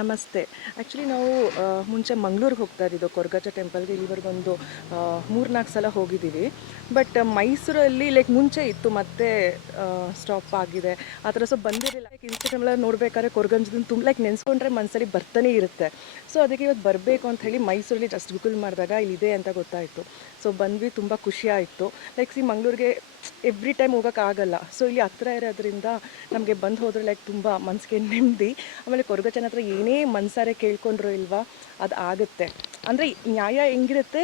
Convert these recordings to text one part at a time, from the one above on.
ನಮಸ್ತೆ. ಆ್ಯಕ್ಚುಲಿ ನಾವು ಮುಂಚೆ ಮಂಗ್ಳೂರಿಗೆ ಹೋಗ್ತಾ ಇದ್ದಿದ್ದು ಕೊರಗಜ್ಜ ಟೆಂಪಲ್ಗೆ. ಇಲ್ಲಿವರೆಗೊಂದು 3-4 ಸಲ ಹೋಗಿದ್ದೀವಿ. ಬಟ್ ಮೈಸೂರಲ್ಲಿ ಲೈಕ್ ಮುಂಚೆ ಇತ್ತು, ಮತ್ತೆ ಸ್ಟಾಪ್ ಆಗಿದೆ ಆ ಥರ. ಸೊ ಬಂದಿರಲಿಲ್ಲ. ಲೈಕ್ ಇನ್ಸ್ಟಾಗ್ರಾಮೆಲ್ಲ ನೋಡಬೇಕಾದ್ರೆ ಕೊರಗಜ್ಜದನ್ನ ತುಂಬ ಲೈಕ್ ನೆನೆಸ್ಕೊಂಡ್ರೆ ಮನಸ್ಸಲ್ಲಿ ಬರ್ತಾನೆ ಇರುತ್ತೆ. ಸೊ ಅದಕ್ಕೆ ಇವತ್ತು ಬರಬೇಕು ಅಂತ ಹೇಳಿ ಮೈಸೂರಲ್ಲಿ ಜಸ್ಟ್ ಗೂಗಲ್ ಮಾಡಿದಾಗ ಇಲ್ಲಿದೆ ಅಂತ ಗೊತ್ತಾಯಿತು. ಸೊ ಬಂದ್ವಿ, ತುಂಬ ಖುಷಿ ಆಯಿತು. ಲೈಕ್ ಮಂಗಳೂರಿಗೆ ಎವ್ರಿ ಟೈಮ್ ಹೋಗೋಕ್ಕಾಗಲ್ಲ. ಸೊ ಇಲ್ಲಿ ಹತ್ರ ಇರೋದ್ರಿಂದ ನಮಗೆ ಬಂದು ಹೋದರೆ ಲೈಕ್ ತುಂಬ ಮನಸ್ಸಿಗೆ ನೆಮ್ಮದಿ. ಆಮೇಲೆ ಕೊರಗಜ್ಜನ ಹತ್ರ ಏನೇ ಮನಸಾರೆ ಕೇಳ್ಕೊಂಡ್ರು ಇಲ್ವಾ ಅದು ಆಗುತ್ತೆ. ಅಂದರೆ ನ್ಯಾಯ ಹೆಂಗಿರುತ್ತೆ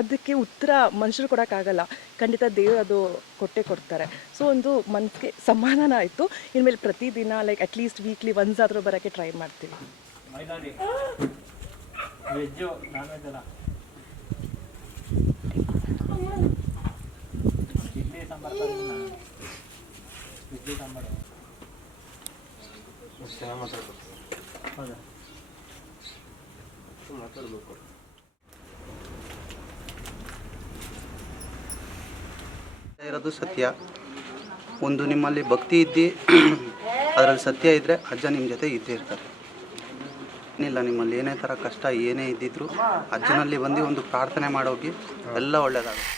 ಅದಕ್ಕೆ ಉತ್ತರ ಮನುಷ್ಯರು ಕೊಡೋಕ್ಕಾಗಲ್ಲ, ಖಂಡಿತ ದೇವರು ಅದು ಕೊಟ್ಟೇ ಕೊಡ್ತಾರೆ. ಸೊ ಒಂದು ಮನಸ್ಸಿಗೆ ಸಮಾಧಾನ ಆಯಿತು. ಇನ್ಮೇಲೆ ಪ್ರತಿದಿನ ಲೈಕ್ ಅಟ್ಲೀಸ್ಟ್ ವೀಕ್ಲಿ ಒನ್ಸ್ ಆದರೂ ಬರೋಕ್ಕೆ ಟ್ರೈ ಮಾಡ್ತೀವಿ. ವೆಜ್ಜು ನಾನ್ ವೆಜ್ ಅಲ್ಲ, ಇಡ್ಲಿ ಸಾಂಬಾರು ಇಡ್ಲಿ ಸಾಂಬಾರು ಚೆನ್ನಾಗಿ ಮಾತಾಡ್ಬೇಕು. ಹೌದಾ ಮಾತಾಡಬೇಕು. ಇರೋದು ಸತ್ಯ. ಒಂದು ನಿಮ್ಮಲ್ಲಿ ಭಕ್ತಿ ಇದ್ದು ಅದರಲ್ಲಿ ಸತ್ಯ ಇದ್ದರೆ ಅಜ್ಜ ನಿಮ್ಮ ಜೊತೆ ಇದ್ದೇ ಇರ್ತಾರೆ. ಏನಿಲ್ಲ, ನಿಮ್ಮಲ್ಲಿ ಏನೇ ಥರ ಕಷ್ಟ ಏನೇ ಇದ್ದಿದ್ರು ಅಜ್ಜನಲ್ಲಿ ಬಂದು ಒಂದು ಪ್ರಾರ್ಥನೆ ಮಾಡೋಗಿ ಎಲ್ಲ ಒಳ್ಳೆಯದಾಗುತ್ತೆ.